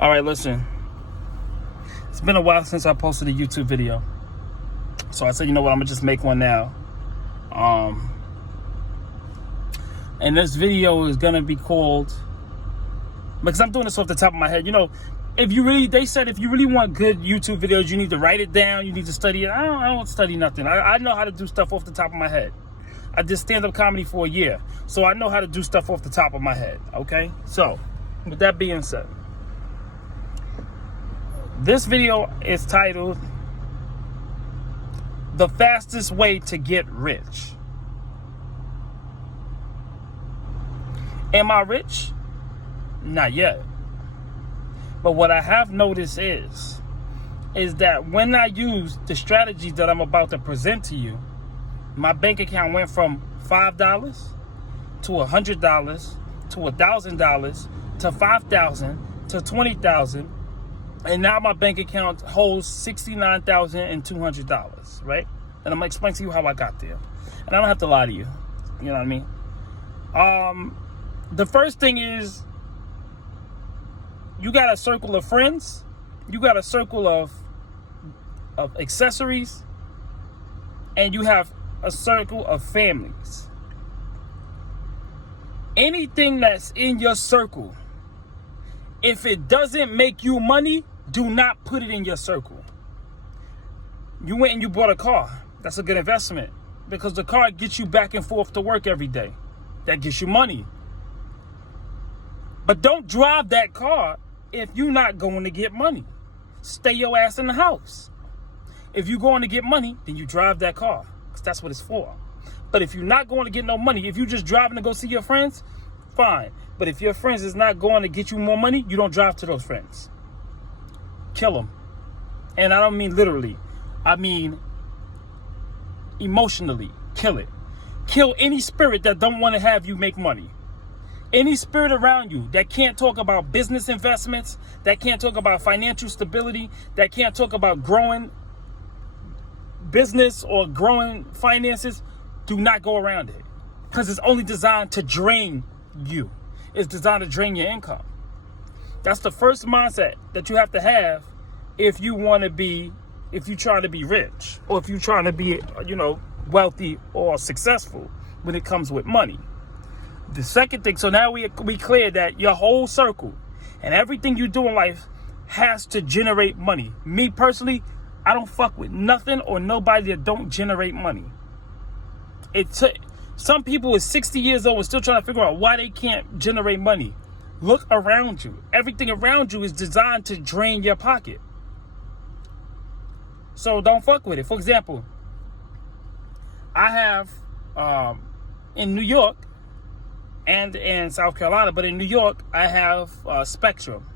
All right, listen. It's been a while since I posted a YouTube video. So I said, you know what, I'm going to just make one now. And this video is going to be called, because I'm doing this off the top of my head. You know, they said if you really want good YouTube videos, you need to write it down. You need to study it. I don't study nothing. I know how to do stuff off the top of my head. I did stand-up comedy for a year. So I know how to do stuff off the top of my head. Okay? So, with that being said, this video is titled, The Fastest Way to Get Rich. Am I rich? Not yet. But what I have noticed is that when I use the strategies that I'm about to present to you, my bank account went from $5 to $100 to $1,000 to $5,000 to $20,000. And now my bank account holds $69,200, right? And I'm going to explain to you how I got there. And I don't have to lie to you. You know what I mean? The first thing is, you got a circle of friends. You got a circle of accessories. And you have a circle of families. Anything that's in your circle, if it doesn't make you money, do not put it in your circle. You went and you bought a car. That's a good investment, because the car gets you back and forth to work every day. That gets you money. But don't drive that car if you're not going to get money. Stay your ass in the house. If you're going to get money, then you drive that car, because that's what it's for. But if you're not going to get no money, if you're just driving to go see your friends, fine. But if your friends is not going to get you more money, you don't drive to those friends. Kill them. And I don't mean literally. I mean emotionally. Kill it. Kill any spirit that don't want to have you make money. Any spirit around you that can't talk about business investments, that can't talk about financial stability, that can't talk about growing business or growing finances, do not go around it. Because it's only designed to drain you. It's designed to drain your income. That's the first mindset that you have to have if you want to be, if you're trying to be rich, or if you're trying to be, wealthy or successful when it comes with money. The second thing, so now we clear that your whole circle and everything you do in life has to generate money. Me personally, I don't fuck with nothing or nobody that don't generate money. Some people is 60 years old and still trying to figure out why they can't generate money. Look around you. Everything around you is designed to drain your pocket. So don't fuck with it. For example, I have in New York and in South Carolina, but in New York, I have Spectrum.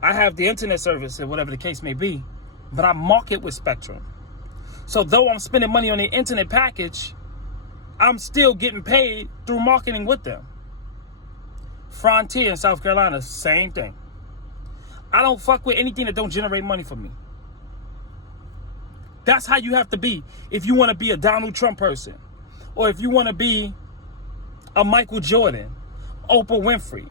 I have the internet service, or whatever the case may be, but I market with Spectrum. So though I'm spending money on the internet package, I'm still getting paid through marketing with them. Frontier in South Carolina, same thing. I don't fuck with anything that don't generate money for me. That's how you have to be if you want to be a Donald Trump person, or if you want to be a Michael Jordan, Oprah Winfrey,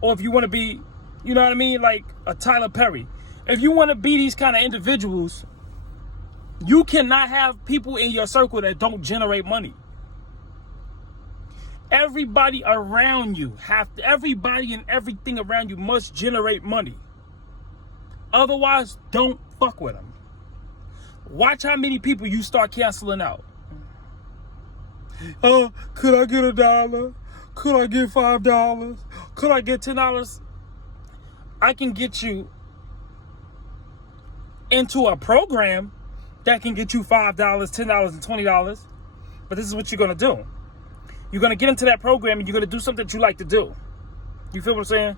or if you want to be, you know what I mean, like a Tyler Perry. If you want to be these kind of individuals, you cannot have people in your circle that don't generate money. Everybody around you everybody and everything around you must generate money. Otherwise, don't fuck with them. Watch how many people you start canceling out. Oh, could I get $1? Could I get $5? Could I get $10? I can get you into a program that can get you $5, $10, and $20. But this is what you're going to do. You're going to get into that program and you're going to do something that you like to do. You feel what I'm saying?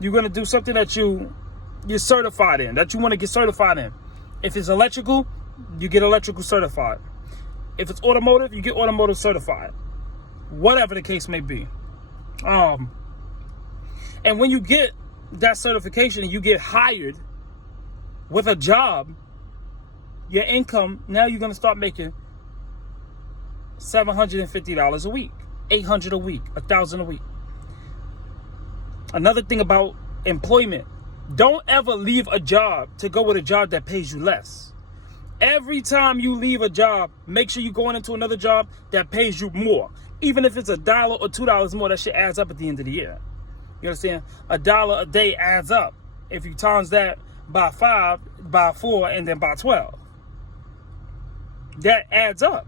You're going to do something that you're certified in, that you want to get certified in. If it's electrical, you get electrical certified. If it's automotive, you get automotive certified. Whatever the case may be. And when you get that certification and you get hired with a job, your income, now you're going to start making $750 a week, $800 a week, $1,000 a week. Another thing about employment Don't ever leave a job to go with a job that pays you less. Every time you leave a job, make sure you're going into another job that pays you more. Even if it's $1 or $2 more, that shit adds up at the end of the year. You understand? $1 a day adds up. If you times that by 5, by 4, and then by 12, that adds up.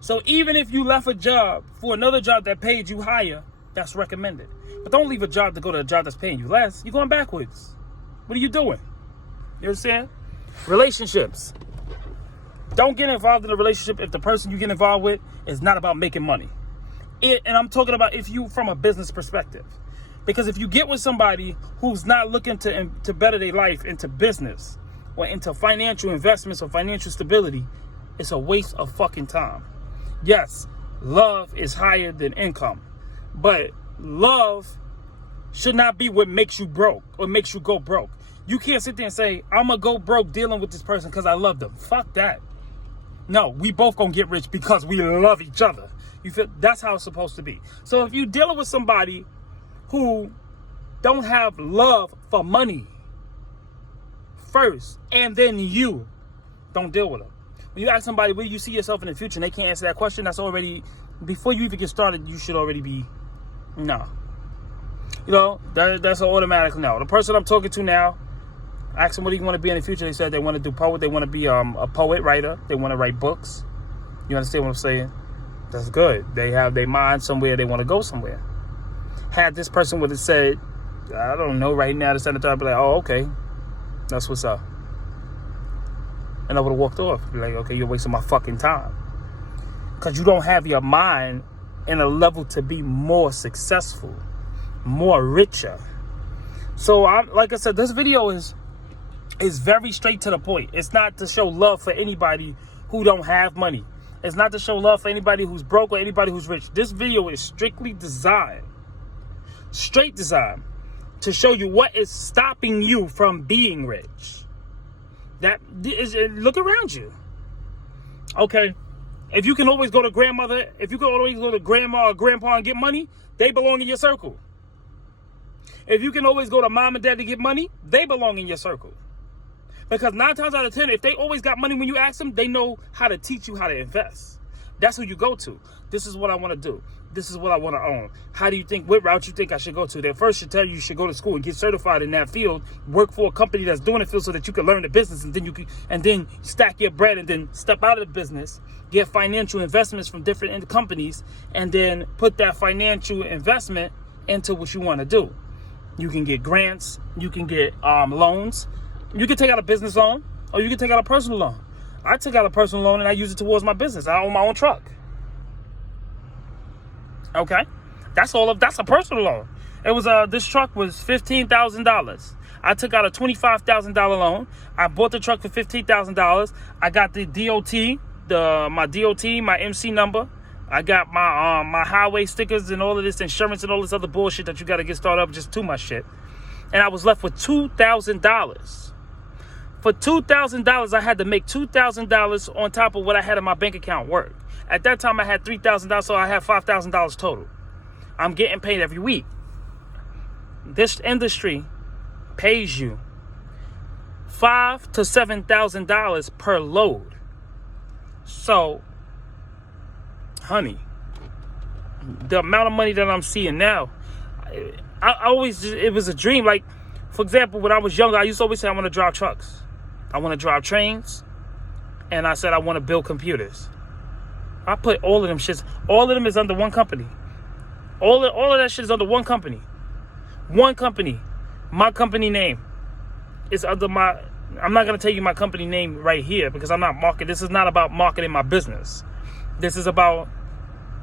So even if you left a job for another job that paid you higher, that's recommended. But don't leave a job to go to a job that's paying you less. You're going backwards. What are you doing? You understand? Relationships. Don't get involved in a relationship if the person you get involved with is not about making money. And I'm talking about if you from a business perspective. Because if you get with somebody who's not looking to better their life into business or into financial investments or financial stability, it's a waste of fucking time. Yes, love is higher than income. But love should not be what makes you broke or makes you go broke. You can't sit there and say, I'm going to go broke dealing with this person because I love them. Fuck that. No, we both going to get rich because we love each other. You feel? That's how it's supposed to be. So if you're dealing with somebody who don't have love for money first, and then you don't deal with them. When you ask somebody where you see yourself in the future and they can't answer that question, that's already, before you even get started, you should already be, no. You know, that's an automatic no. The person I'm talking to now, I asked them what do you want to be in the future. They said they want to do poet. They want to be a poet writer. They want to write books. You understand what I'm saying? That's good. They have their mind somewhere. They want to go somewhere. Had this person would have said, I don't know right now, the senator, I'd be like, oh, okay. That's what's up. And I would have walked off. Be like, okay, you're wasting my fucking time. Because you don't have your mind in a level to be more successful, more richer. So, like I said, this video is very straight to the point. It's not to show love for anybody who don't have money. It's not to show love for anybody who's broke or anybody who's rich. This video is strictly designed, straight designed, to show you what is stopping you from being rich. That is, look around you. Okay, if you can always go to grandmother, if you can always go to grandma or grandpa and get money, they belong in your circle. If you can always go to mom and dad to get money, they belong in your circle. Because 9 times out of 10, if they always got money when you ask them, they know how to teach you how to invest. That's who you go to. This is what I want to do. This is what I want to own. How do you think, what route you think I should go to? They first should tell you should go to school and get certified in that field, work for a company that's doing the field so that you can learn the business, and then you can, and then stack your bread and then step out of the business, get financial investments from different companies, and then put that financial investment into what you want to do. You can get grants, you can get loans, you can take out a business loan, or you can take out a personal loan. I took out a personal loan and I use it towards my business. I own my own truck. Okay, that's a personal loan. It was this truck was $15,000. I took out a $25,000 loan. I bought the truck for $15,000. I got the DOT, my MC number. I got my highway stickers and all of this insurance and all this other bullshit that you got to get started up. Just too much shit. And I was left with $2,000. For $2,000, I had to make $2,000 on top of what I had in my bank account work. At that time, I had $3,000, so I had $5,000 total. I'm getting paid every week. This industry pays you $5,000 to $7,000 per load. So, honey, the amount of money that I'm seeing now, it was a dream. Like, for example, when I was younger, I used to always say I want to drive trucks. I want to drive trains. And I said I want to build computers. I put all of them shits. All of them is under one company. All of that shit is under one company. One company. My company name is under my... I'm not going to tell you my company name right here because I'm not marketing. This is not about marketing my business. This is about,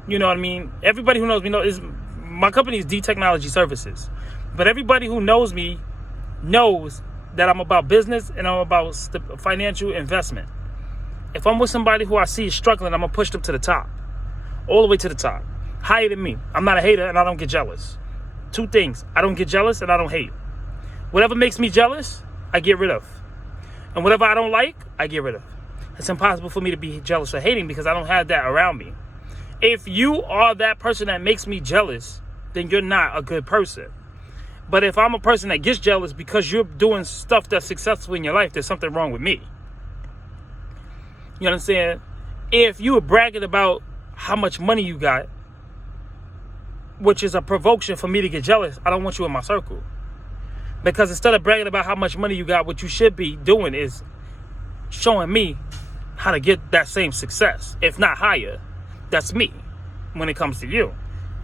you know what I mean? Everybody who knows me knows my company is D Technology Services. But everybody who knows me knows that I'm about business and I'm about financial investment. If I'm with somebody who I see is struggling, I'm going to push them to the top. All the way to the top. Higher than me. I'm not a hater and I don't get jealous. 2 things. I don't get jealous and I don't hate. Whatever makes me jealous, I get rid of. And whatever I don't like, I get rid of. It's impossible for me to be jealous or hating because I don't have that around me. If you are that person that makes me jealous, then you're not a good person. But if I'm a person that gets jealous because you're doing stuff that's successful in your life, there's something wrong with me. You know what I'm saying? If you were bragging about how much money you got, which is a provocation for me to get jealous, I don't want you in my circle. Because instead of bragging about how much money you got, what you should be doing is showing me how to get that same success, if not higher. That's me when it comes to you.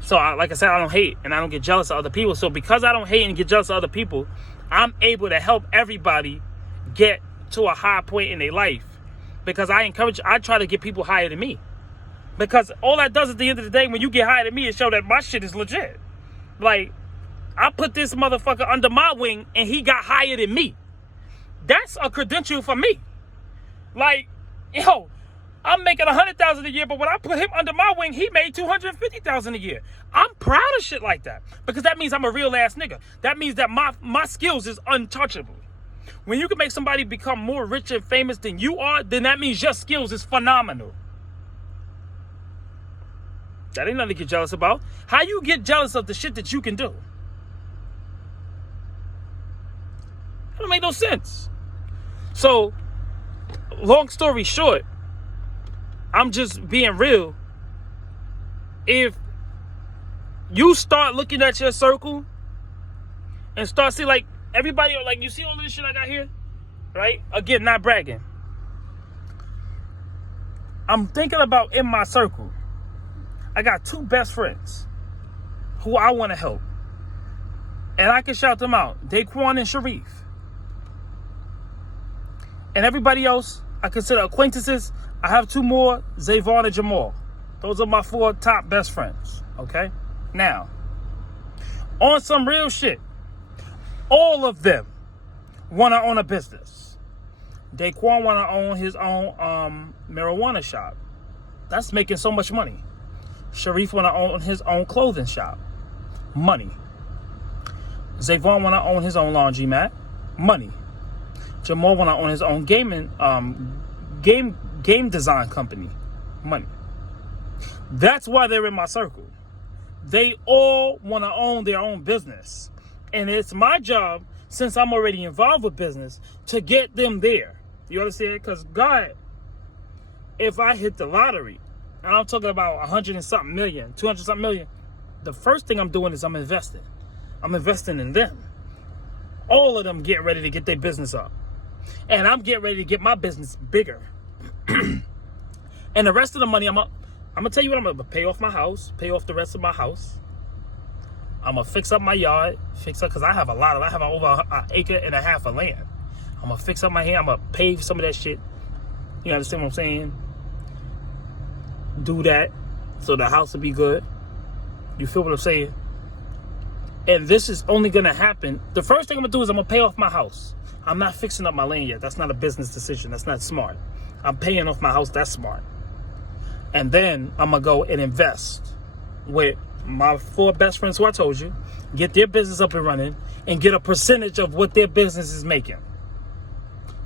So, like I said, I don't hate and I don't get jealous of other people. So because I don't hate and get jealous of other people, I'm able to help everybody get to a high point in their life. Because I try to get people higher than me. Because all that does at the end of the day, when you get higher than me, is show that my shit is legit. Like, I put this motherfucker under my wing and he got higher than me. That's a credential for me. Like, yo, I'm making $100,000 a year, but when I put him under my wing, he made $250,000 a year. I'm proud of shit like that because that means I'm a real ass nigga. That means that my skills is untouchable. When you can make somebody become more rich and famous than you are, then that means your skills is phenomenal. That ain't nothing to get jealous about. How you get jealous of the shit that you can do? That don't make no sense. So, long story short, I'm just being real. If you start looking at your circle and start seeing, like, everybody, like, you see all this shit I got here? Right? Again, not bragging. I'm thinking about in my circle, I got 2 best friends who I want to help. And I can shout them out. Daquan and Sharif. And everybody else, I consider acquaintances. I have 2 more, Zayvon and Jamal. Those are my 4 top best friends. Okay? Now, on some real shit, all of them want to own a business. Daquan want to own his own marijuana shop. That's making so much money. Sharif want to own his own clothing shop. Money. Zayvon want to own his own laundromat. Money. Jamal want to own his own game design company. Money. That's why they're in my circle. They all want to own their own business. And it's my job, since I'm already involved with business, to get them there. You understand? Because God, if I hit the lottery, and I'm talking about 100 and something million, 200 something million, the first thing I'm doing is I'm investing. I'm investing in them. All of them getting ready to get their business up. And I'm getting ready to get my business bigger. And the rest of the money, I'm going to tell you what, I'm going to pay off my house, pay off the rest of my house. I'm going to fix up my yard, because I have over 1.5 acres of land. I'm going to fix up my hair, I'm going to pave some of that shit. You understand what I'm saying? Do that so the house will be good. You feel what I'm saying? And this is only going to happen. The first thing I'm going to do is I'm going to pay off my house. I'm not fixing up my land yet. That's not a business decision. That's not smart. I'm paying off my house. That's smart. And then I'm going to go and invest with my 4 best friends who I told you, get their business up and running, and get a percentage of what their business is making.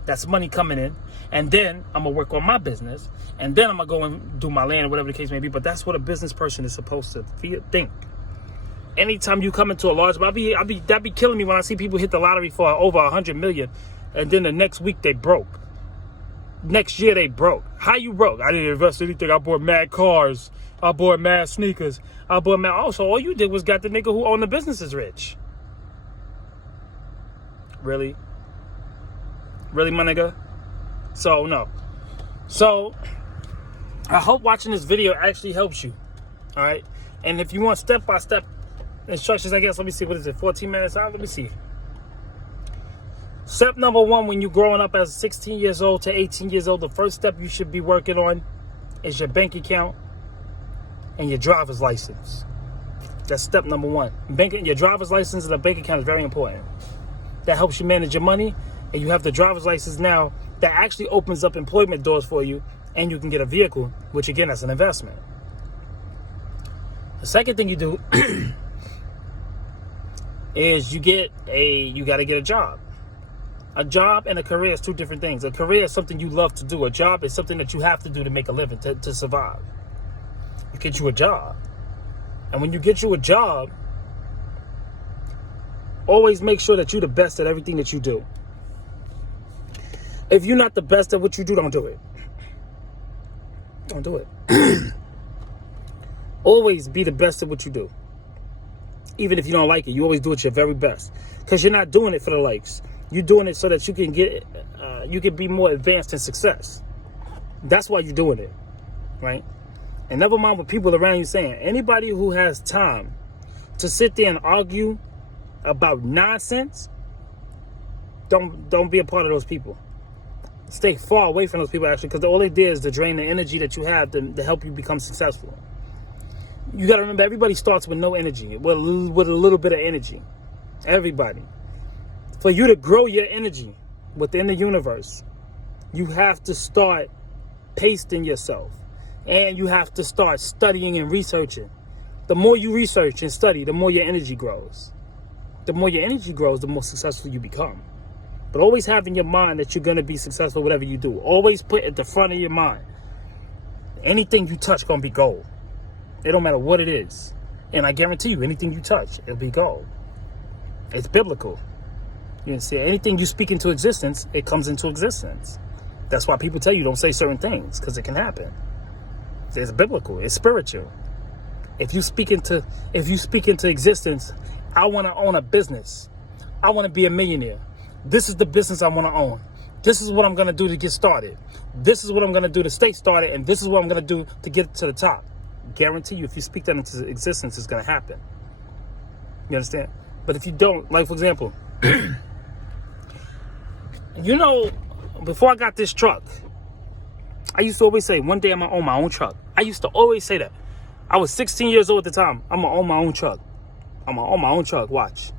That's money coming in. And then I'm going to work on my business. And then I'm going to go and do my land, whatever the case may be. But that's what a business person is supposed to think. Anytime you come into a large, that'd be killing me when I see people hit the lottery for over 100 million. And then the next week they broke. Next year they broke. How you broke? I didn't invest anything. I bought mad cars. I bought mad sneakers. I bought mad. Oh, so all you did was got the nigga who owned the businesses rich. Really? Really, my nigga? So, no. So, I hope watching this video actually helps you. All right? And if you want step-by-step instructions, I guess, let me see. What is it? 14 minutes out? Let me see. Step number 1, when you're growing up as 16 years old to 18 years old, the first step you should be working on is your bank account and your driver's license. That's step number 1. Your driver's license and a bank account is very important. That helps you manage your money, and you have the driver's license now that actually opens up employment doors for you, and you can get a vehicle, which again, that's an investment. The second thing you do is you got to get a job. A job and a career is 2 different things. A career is something you love to do. A job is something that you have to do to make a living, to survive. You get you a job. And when you get you a job, Always make sure that you're the best at everything that you do. If you're not the best at what you do, don't do it. Don't do it. Always be the best at what you do. Even if you don't like it, you always do it your very best. Because you're not doing it for the likes. You're doing it so that you can you can be more advanced in success. That's why you're doing it, right? And never mind what people around you saying. Anybody who has time to sit there and argue about nonsense, don't be a part of those people. Stay far away from those people, actually, because all they did is to drain the energy that you have to help you become successful. You got to remember, everybody starts with no energy, with a little bit of energy. Everybody. For you to grow your energy within the universe, you have to start pacing yourself. And you have to start studying and researching. The more you research and study, the more your energy grows. The more your energy grows, the more successful you become. But always have in your mind that you're going to be successful whatever you do. Always put at the front of your mind, anything you touch going to be gold. It don't matter what it is. And I guarantee you, anything you touch, it'll be gold. It's biblical. You know, see, anything you speak into existence, it comes into existence. That's why people tell you don't say certain things, because it can happen. It's biblical. It's spiritual. If you speak into existence, I want to own a business. I want to be a millionaire. This is the business I want to own. This is what I'm going to do to get started. This is what I'm going to do to stay started. And this is what I'm going to do to get to the top. Guarantee you, if you speak that into existence, it's going to happen. You understand? But if you don't, like, for example, you know, before I got this truck, I used to always say, one day I'm going to own my own truck. I used to always say that. I was 16 years old at the time. I'm going to own my own truck. I'm going to own my own truck. Watch.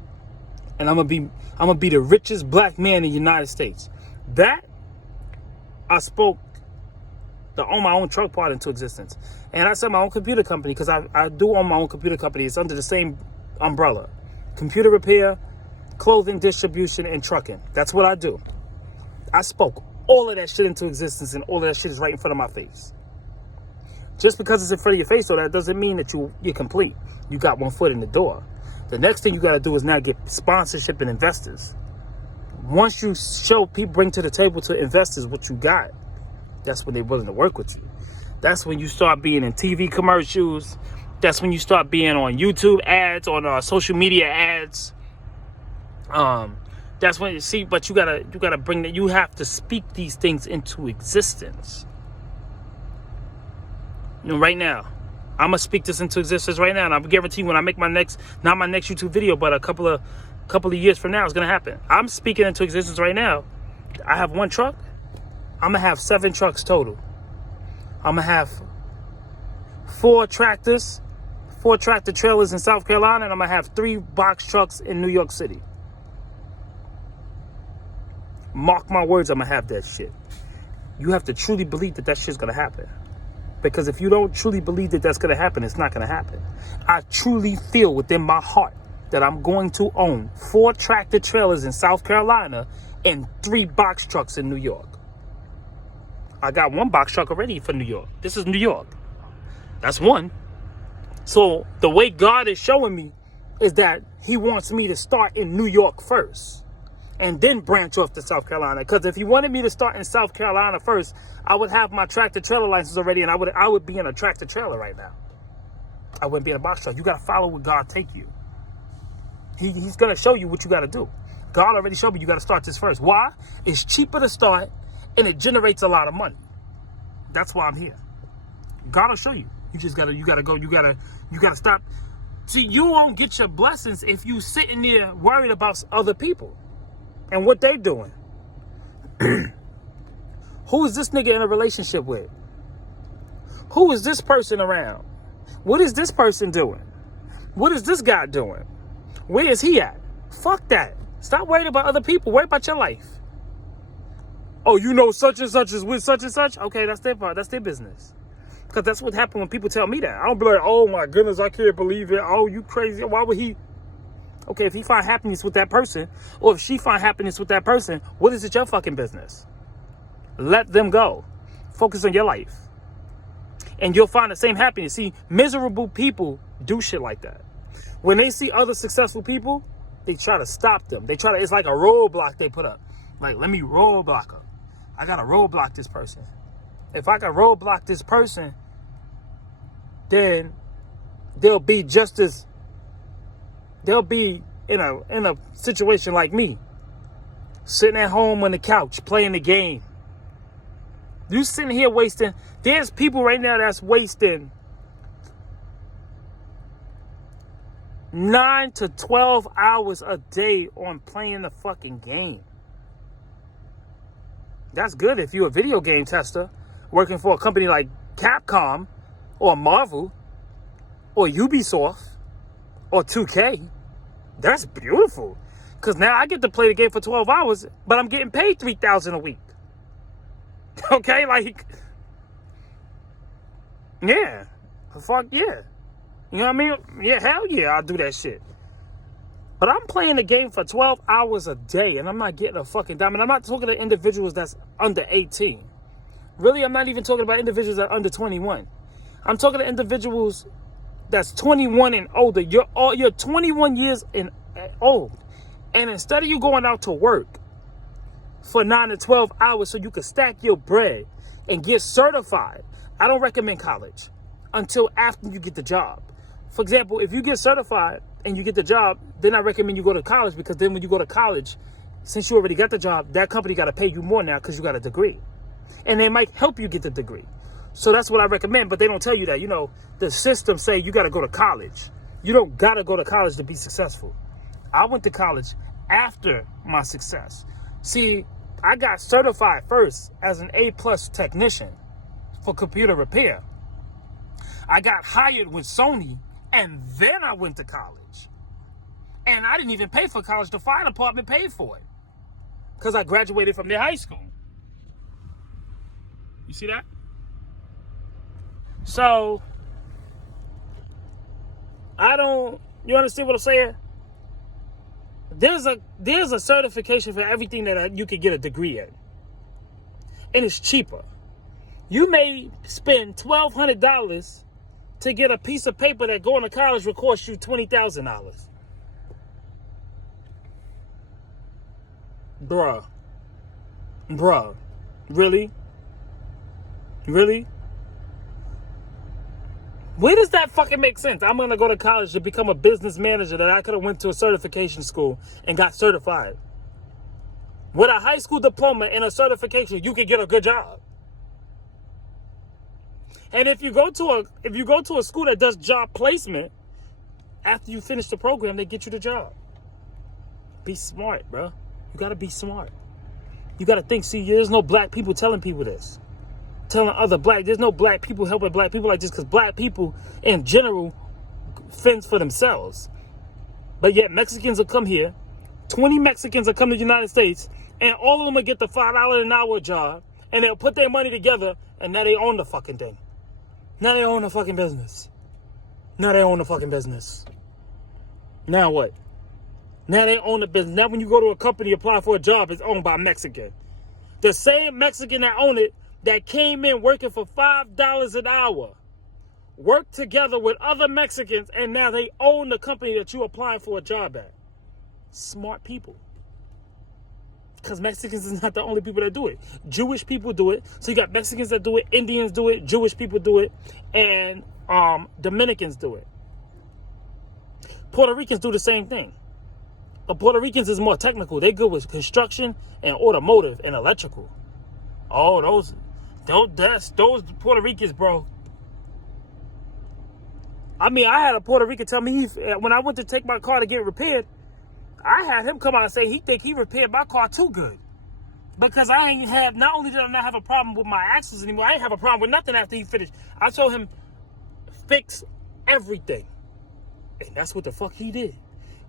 And I'm gonna be the richest black man in the United States. That I spoke the own my own truck part into existence. And I said my own computer company, because I do own my own computer company. It's under the same umbrella. Computer repair, clothing distribution, and trucking. That's what I do. I spoke all of that shit into existence, and all of that shit is right in front of my face. Just because it's in front of your face, though, that doesn't mean that you're complete. You got one foot in the door. The next thing you got to do is now get sponsorship and investors. Once you show people, bring to the table to investors what you got, that's when they're willing to work with you. That's when you start being in TV commercials. That's when you start being on YouTube ads, on social media ads. That's when you see, but you gotta bring that. You have to speak these things into existence. You know, right now, I'm gonna speak this into existence right now, and I guarantee when I make my next, not my next YouTube video, but a couple of years from now, it's gonna happen. I'm speaking into existence right now. I have one truck. I'm gonna have 7 trucks total. I'm gonna have 4 tractor trailers in South Carolina, and I'm gonna have 3 box trucks in New York City. Mark my words, I'm gonna have that shit. You have to truly believe that that shit's gonna happen. Because if you don't truly believe that that's going to happen, it's not going to happen. I truly feel within my heart that I'm going to own 4 tractor trailers in South Carolina and 3 box trucks in New York. I got 1 box truck already for New York. This is New York. That's 1. So the way God is showing me is that he wants me to start in New York first and then branch off to South Carolina. Because if he wanted me to start in South Carolina first, I would have my tractor trailer license already, and I would be in a tractor trailer right now. I wouldn't be in a box truck. You got to follow where God take you. He's going to show you what you got to do. God already showed me you got to start this first. Why? It's cheaper to start, and it generates a lot of money. That's why I'm here. God will show you. You just got to stop. See, you won't get your blessings if you sitting there worried about other people and what they're doing. Who is this nigga in a relationship with? Who is this person around? What is this person doing? What is this guy doing? Where is he at? Fuck that. Stop worrying about other people. Worry about your life. Oh, you know such and such is with such and such? Okay, that's their part. That's their business. Because that's what happened when people tell me that. I don't be like, oh my goodness, I can't believe it. Oh, you crazy. Why would he? Okay, if he find happiness with that person, or if she find happiness with that person, what is it your fucking business? Let them go. Focus on your life. And you'll find the same happiness. See, miserable people do shit like that. When they see other successful people, they try to stop them. It's like a roadblock they put up. Like, let me roadblock her. I gotta roadblock this person. If I can roadblock this person, then they'll be in a situation like me, sitting at home on the couch playing the game. You sitting here wasting. There's people right now that's wasting 9 to 12 hours a day on playing the fucking game. That's good if you're a video game tester working for a company like Capcom or Marvel or Ubisoft or 2K. That's beautiful. Because now I get to play the game for 12 hours, but I'm getting paid $3,000 a week. Okay, like, yeah. Fuck yeah. You know what I mean? Yeah, hell yeah, I'll do that shit. But I'm playing the game for 12 hours a day, and I'm not getting a fucking dime. And I'm not talking to individuals that's under 18. Really, I'm not even talking about individuals that are under 21. I'm talking to individuals that's 21 and older. You're 21 years and old. And instead of you going out to work for 9 to 12 hours so you can stack your bread and get certified, I don't recommend college until after you get the job. For example, if you get certified and you get the job, then I recommend you go to college, because then when you go to college, since you already got the job, that company got to pay you more now because you got a degree. And they might help you get the degree. So that's what I recommend, but they don't tell you that. You know, the system say you got to go to college. You don't got to go to college to be successful. I went to college after my success. See, I got certified first as an A+ technician for computer repair. I got hired with Sony, and then I went to college. And I didn't even pay for college. The fire department paid for it because I graduated from their high school. You see that? So, you understand what I'm saying? There's a certification for everything that you could get a degree in. And it's cheaper. You may spend $1,200 to get a piece of paper that going to college will cost you $20,000. Bruh. Really? Really? Where does that fucking make sense? I'm going to go to college to become a business manager that I could have went to a certification school and got certified. With a high school diploma and a certification, you could get a good job. And if you go to a school that does job placement, after you finish the program, they get you the job. Be smart, bro. You got to be smart. You got to think, see, there's no black people telling people this. Telling other there's no black people helping black people like this, because black people in general fend for themselves. But yet Mexicans will come here, 20 Mexicans will come to the United States, and all of them will get the $5 an hour job, and they'll put their money together, and now they own the fucking thing. Now they own the fucking business. Now what? Now they own the business. Now when you go to a company, apply for a job, it's owned by a Mexican. The same Mexican that owned it, that came in working for $5 an hour, worked together with other Mexicans, and now they own the company that you applying for a job at. Smart people. Because Mexicans is not the only people that do it. Jewish people do it. So you got Mexicans that do it, Indians do it, Jewish people do it, and Dominicans do it. Puerto Ricans do the same thing. But Puerto Ricans is more technical. They good with construction and automotive and electrical. Oh, those Puerto Ricans, bro. I mean, I had a Puerto Rican tell me when I went to take my car to get it repaired, I had him come out and say he think he repaired my car too good. Because not only did I not have a problem with my axles anymore, I ain't have a problem with nothing after he finished. I told him, fix everything. And that's what the fuck he did.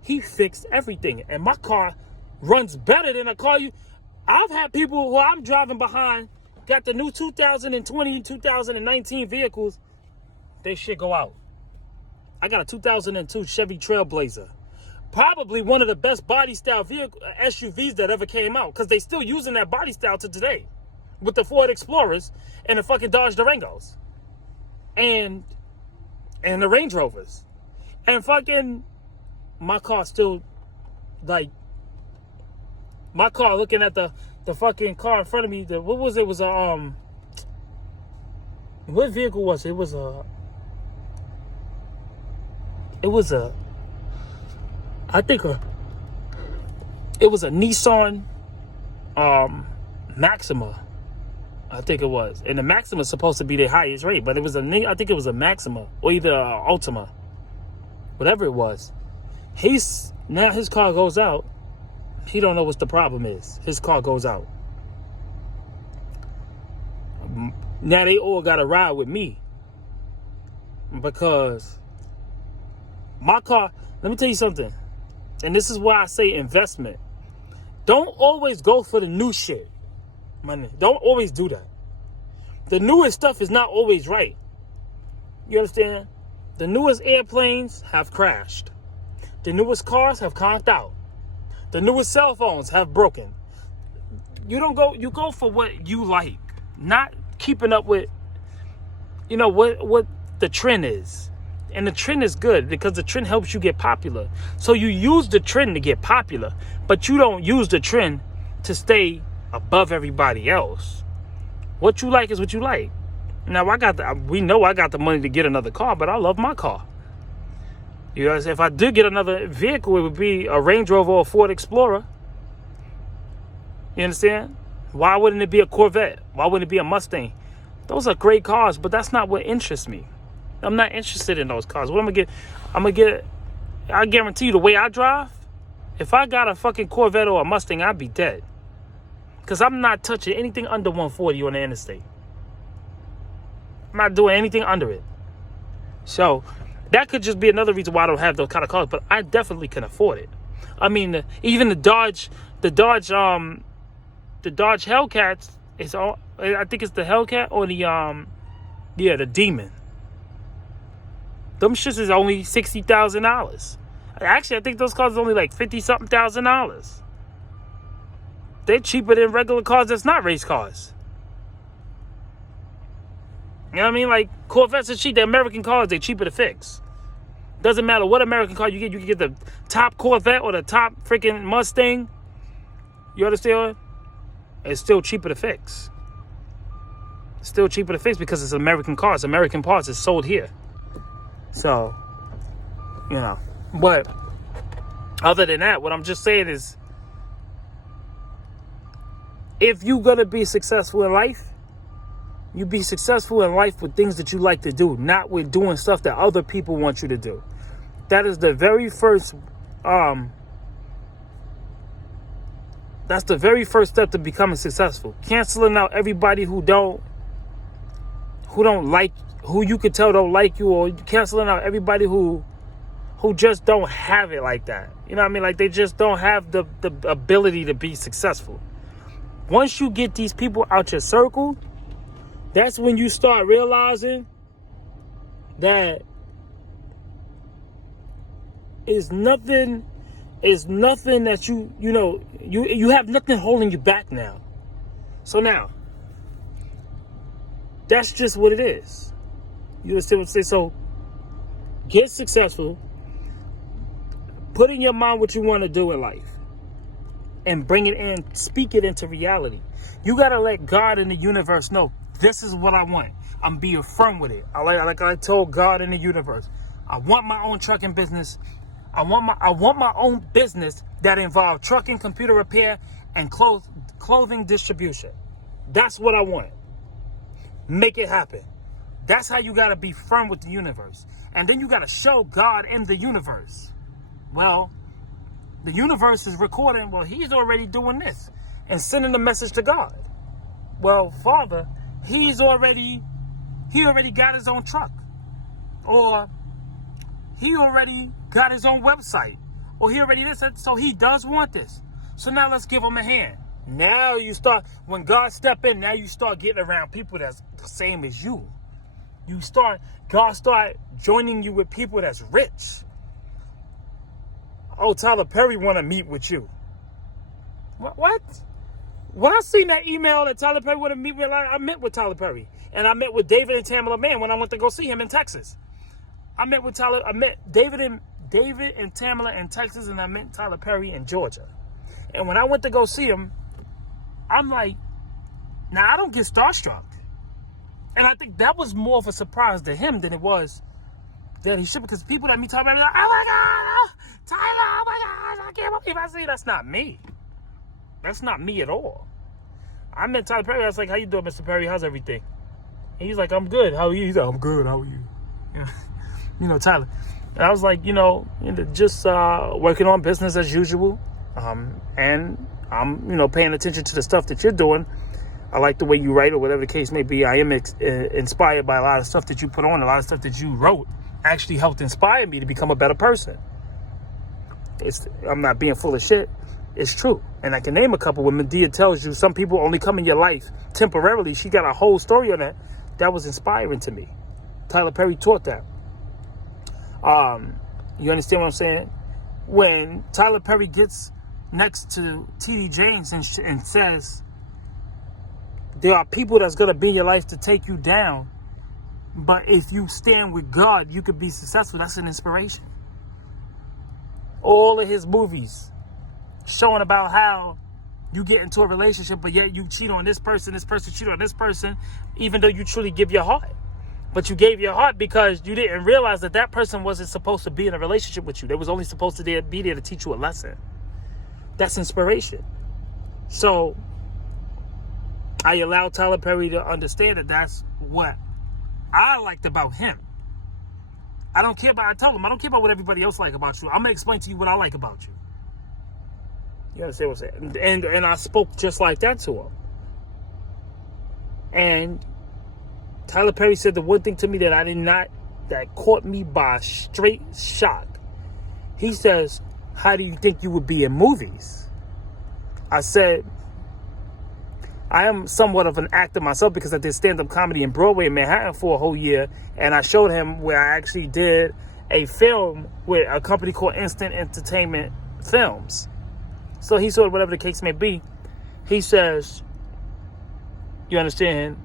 He fixed everything. And my car runs better than a car I've had people who I'm driving behind, got the new 2020 and 2019 vehicles, they shit go out. I got a 2002 Chevy Trailblazer. Probably one of the best body style SUVs that ever came out, because they still using that body style to today with the Ford Explorers and the fucking Dodge Durangos and the Range Rovers. And fucking my car still Like, my car, looking at the fucking car in front of me, what was it? It was a, what vehicle was it? It was I think it was a Nissan Maxima. I think it was. And the Maxima is supposed to be the highest rate, but I think it was a Maxima or either a Ultima. Whatever it was. Now his car goes out. He don't know what the problem is. His car goes out. Now they all got to ride with me. Because my car, let me tell you something. And this is why I say investment. Don't always go for the new shit. Money. Don't always do that. The newest stuff is not always right. You understand? The newest airplanes have crashed. The newest cars have conked out. The newest cell phones have broken. You go for what you like, not keeping up with, what the trend is. And the trend is good because the trend helps you get popular. So you use the trend to get popular, but you don't use the trend to stay above everybody else. What you like is what you like. Now we know I got the money to get another car, but I love my car. You know, if I did get another vehicle, it would be a Range Rover or a Ford Explorer. You understand? Why wouldn't it be a Corvette? Why wouldn't it be a Mustang? Those are great cars, but that's not what interests me. I'm not interested in those cars. What I'm gonna get, I guarantee you the way I drive, if I got a fucking Corvette or a Mustang, I'd be dead. Because I'm not touching anything under 140 on the interstate. I'm not doing anything under it. So that could just be another reason why I don't have those kind of cars, but I definitely can afford it. I mean, even the Dodge Hellcats is all. I think it's the Hellcat or the Demon. Them shits is only $60,000. Actually, I think those cars are only like $50-something thousand. They're cheaper than regular cars that's not race cars. You know what I mean? Like, Corvettes are cheap. The American cars, they're cheaper to fix. Doesn't matter what American car you get. You can get the top Corvette or the top freaking Mustang. You understand? It's still cheaper to fix. It's still cheaper to fix because it's American cars. American parts is sold here. So, but other than that, what I'm just saying is, if you're going to be successful in life, you be successful in life with things that you like to do, not with doing stuff that other people want you to do. That is the very first, that's the very first step to becoming successful. Canceling out everybody who don't like, who you could tell don't like you, or canceling out everybody who just don't have it like that. You know what I mean? Like, they just don't have the ability to be successful. Once you get these people out your circle, that's when you start realizing that is nothing that you have nothing holding you back now. So now, that's just what it is. You understand what I'm saying? So, get successful. Put in your mind what you want to do in life. And bring it in, speak it into reality. You got to let God and the universe know, this is what I want. I'm being firm with it. Like I told God in the universe, I want my own trucking business. I want my own business that involves trucking, computer repair, and clothing distribution. That's what I want. Make it happen. That's how you got to be firm with the universe. And then you got to show God in the universe. Well, the universe is recording, well, he's already doing this and sending the message to God. Well, Father, he already got his own truck, or he already got his own website, or he already this, so he does want this. So now let's give him a hand. Now when God step in, now you start getting around people that's the same as you. God start joining you with people that's rich. Oh, Tyler Perry want to meet with you. What? When I seen that email that Tyler Perry want to meet with, I met with Tyler Perry. And I met with David and Tamela Mann when I went to go see him in Texas. I met David David and Tamala in Texas, and I met Tyler Perry in Georgia. And when I went to go see him, I'm like, now I don't get starstruck. And I think that was more of a surprise to him than it was that he should, because people that meet Tyler Perry are like, oh my God, Tyler, oh my God, I can't believe I see you. That's not me. That's not me at all. I met Tyler Perry. I was like, how you doing, Mr. Perry? How's everything? And he's like, I'm good. How are you? He's like, I'm good. How are you? You know, Tyler. And I was like, just working on business as usual. And I'm, paying attention to the stuff that you're doing. I like the way you write or whatever the case may be. I am inspired by a lot of stuff that you put on. A lot of stuff that you wrote actually helped inspire me to become a better person. I'm not being full of shit. It's true. And I can name a couple. When Medea tells you some people only come in your life temporarily, she got a whole story on that. That was inspiring to me. Tyler Perry taught that. You understand what I'm saying? When Tyler Perry gets next to T.D. James and says, there are people that's going to be in your life to take you down, but if you stand with God, you could be successful. That's an inspiration. All of his movies showing about how you get into a relationship, but yet you cheat on this person cheat on this person, even though you truly give your heart. But you gave your heart because you didn't realize that person wasn't supposed to be in a relationship with you. They was only supposed to be there to teach you a lesson. That's inspiration. So I allowed Tyler Perry to understand that that's what I liked about him. I told him, I don't care about what everybody else like about you. I'm going to explain to you what I like about you. You understand what I'm saying? And I spoke just like that to him. And Tyler Perry said the one thing to me that caught me by straight shock. He says, how do you think you would be in movies? I said, I am somewhat of an actor myself because I did stand-up comedy in Broadway in Manhattan for a whole year. And I showed him where I actually did a film with a company called Instant Entertainment Films. So he saw whatever the case may be. He says, you understand,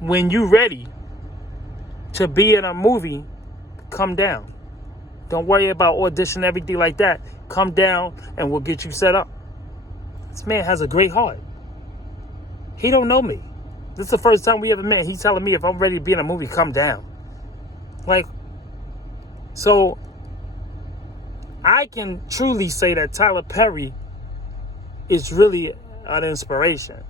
when you're ready to be in a movie, come down. Don't worry about audition, everything like that. Come down and we'll get you set up. This man has a great heart. He don't know me. This is the first time we ever met. He's telling me if I'm ready to be in a movie, come down. So I can truly say that Tyler Perry is really an inspiration.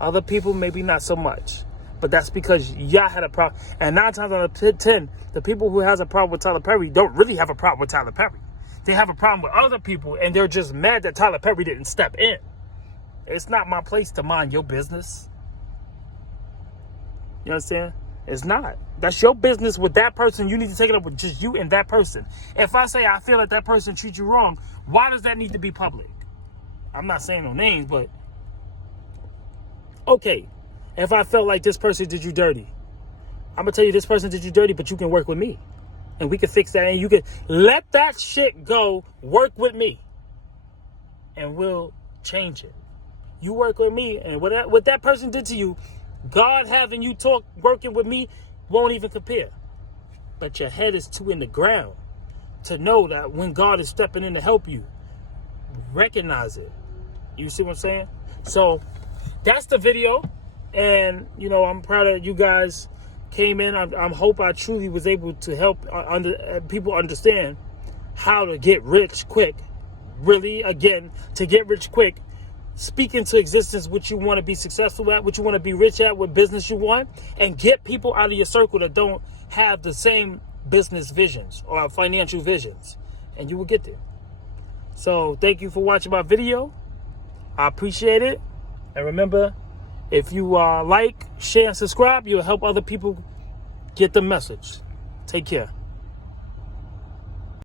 Other people, maybe not so much. But that's because y'all had a problem. And 9 times out of 10, the people who has a problem with Tyler Perry don't really have a problem with Tyler Perry. They have a problem with other people, and they're just mad that Tyler Perry didn't step in. It's not my place to mind your business. You understand? It's not. That's your business with that person. You need to take it up with just you and that person. If I say I feel that person treats you wrong, why does that need to be public? I'm not saying no names, but okay. If I felt like this person did you dirty, I'm going to tell you this person did you dirty, but you can work with me. And we can fix that. And you can let that shit go. Work with me. And we'll change it. You work with me. And what that person did to you, God having you working with me won't even compare. But your head is too in the ground to know that when God is stepping in to help you, recognize it. You see what I'm saying? So that's the video. And, I'm proud that you guys came in. I hope I truly was able to help people understand how to get rich quick. Really, again, to get rich quick, speak into existence what you want to be successful at, what you want to be rich at, what business you want, and get people out of your circle that don't have the same business visions or financial visions, and you will get there. So thank you for watching my video. I appreciate it. And remember, if you like, share, and subscribe, you'll help other people get the message. Take care.